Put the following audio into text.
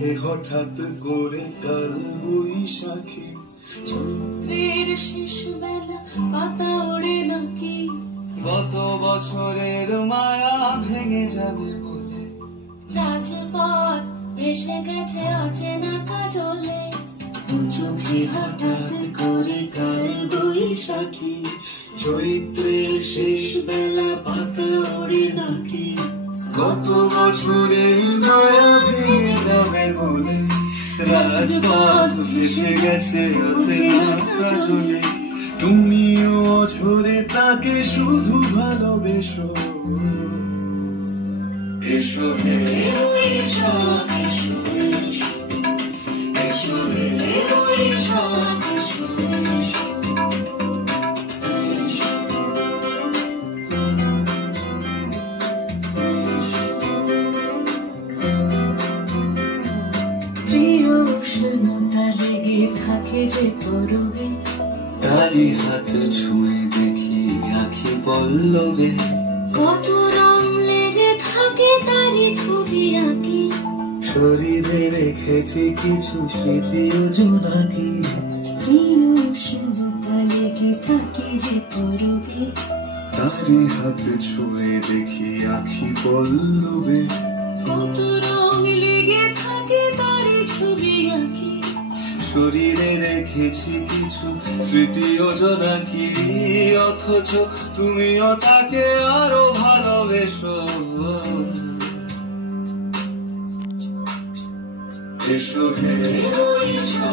মুখে হঠাৎ করে কাল বৈশাখী, চৈত্রের শেষ বেলা পাতা ওড়ে নাকি, গত বছরের মায়া ভেঙে যাবে বলে, রাজপথ ভেসে গেছে অচেনা কাজলে, দু চোখে হঠাৎ করে কাল বৈশাখী, চৈত্রের শেষ বেলা পাতা ওড়ে নাকি, গত বছরের মায়া ভেঙে যাবে বলে, রাজপথ ভেসে গেছে অচেনা কাজলে, তুমিও অঝরে তাকে শুধু ভালোবেসো, এসো হে এসো, এসো এসো, এসো হে এসো, এসো এসো। প্রিয় উষ্ণতা লেগে থাকে যে করবে, তারি হাত ছুঁয়ে দেখি আখি পল্লবে, কত রং লেগে থাকে তারি ছবি আঁকি, শরীরে রেখেছি কিছু স্মৃতি ও জোনাকি, প্রিয় উষ্ণতা লেগে থাকে যে করবে, তারি হাত ছুঁয়ে দেখি আখি পল্লবে, কত রং লেগে থাকে তারি ছবি আঁকি, শরীরে রেখেছি কিছু স্মৃতি ও জোনাকি, অথচ তুমিও তাকে আরো ভালোবেসো, এসো হে এসো।